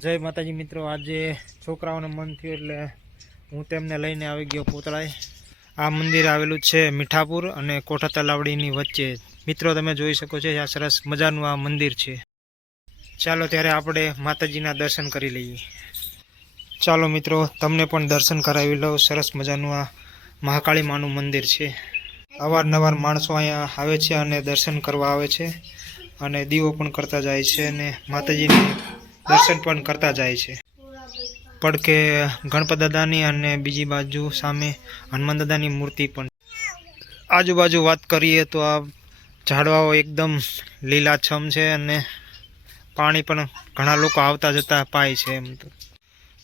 જય માતાજી મિત્રો, આજે છોકરાઓને મન થયું એટલે હું તેમને લઈને આવી ગયો પૂતળાએ। આ મંદિર આવેલું છે મીઠાપુર અને કોઠા તલાવડીની વચ્ચે। મિત્રો તમે જોઈ શકો છો આ સરસ મજાનું આ મંદિર છે। ચાલો ત્યારે આપણે માતાજીના દર્શન કરી લઈએ। ચાલો મિત્રો તમને પણ દર્શન કરાવી લઉં। સરસ મજાનું આ મહાકાળી માનું મંદિર છે। અવારનવાર માણસો અહીંયા આવે છે અને દર્શન કરવા આવે છે અને દીવો પણ કરતા જાય છે અને માતાજીની દર્શન પણ કરતા જાય છે। પડકે ગણપત દાદાની અને બીજી બાજુ સામે હનુમાન દાદાની મૂર્તિ પણ। આજુબાજુ વાત કરીએ તો આ ઝાડવાઓ એકદમ લીલાછમ છે અને પાણી પણ ઘણા લોકો આવતા જતા પાય છે। એમ તો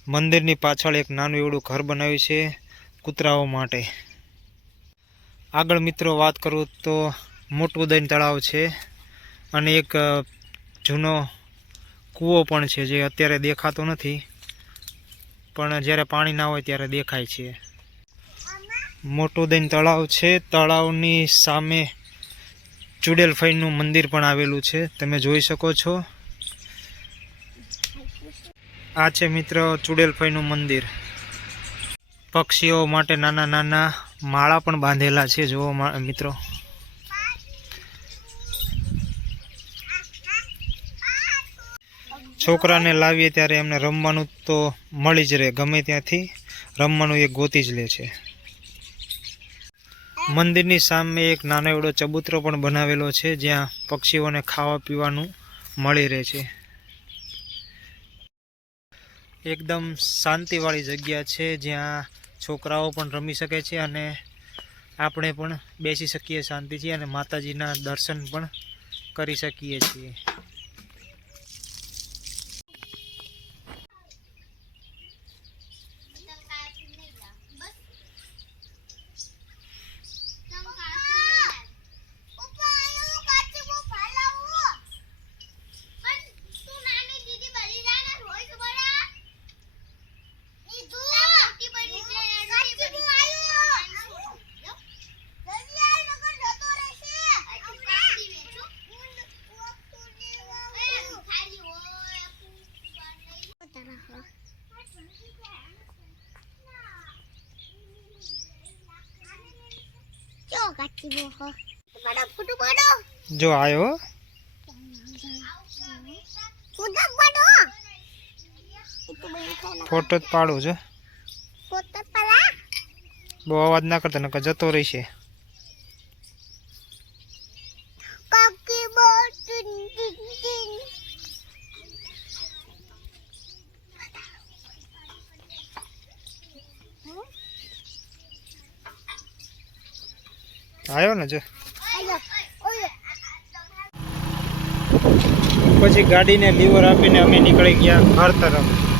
મંદિરની પાછળ એક નાનું એવડું ઘર બનાવ્યું છે કૂતરાઓ માટે। આગળ મિત્રો વાત કરું તો મોટું દૈન તળાવ છે અને એક જૂનો કૂવો પણ છે જે અત્યારે દેખાતો નથી પણ જ્યારે પાણી ના હોય ત્યારે દેખાય છે। મોટું દૈન તળાવ છે। તળાવની સામે ચુડેલ ફઈનું મંદિર પણ આવેલું છે, તમે જોઈ શકો છો। આ છે મિત્રો ચુડેલ ફઈનું મંદિર। પક્ષીઓ માટે નાના નાના માળા પણ બાંધેલા છે જુઓ મિત્રો। છોકરાને લાવીએ ત્યારે એમને રમવાનું તો મળી જ રહે, ગમે ત્યાંથી રમવાનું એ ગોતી જ લે છે। મંદિરની સામે એક નાનો એવડો ચબૂતરો પણ બનાવેલો છે જ્યાં પક્ષીઓને ખાવા પીવાનું મળી રહે છે। એકદમ શાંતિવાળી જગ્યા છે જ્યાં છોકરાઓ પણ રમી શકે છે અને આપણે પણ બેસી શકીએ શાંતિથી અને માતાજીના દર્શન પણ કરી શકીએ છીએ। जो आयो फोटो पाड़ू जो बहु अवाज ना करता नकर जतो रही है। आयो ने जो પછી ગાડીને લીવર આપીને અમે નીકળી ગયા ઘર તરફ।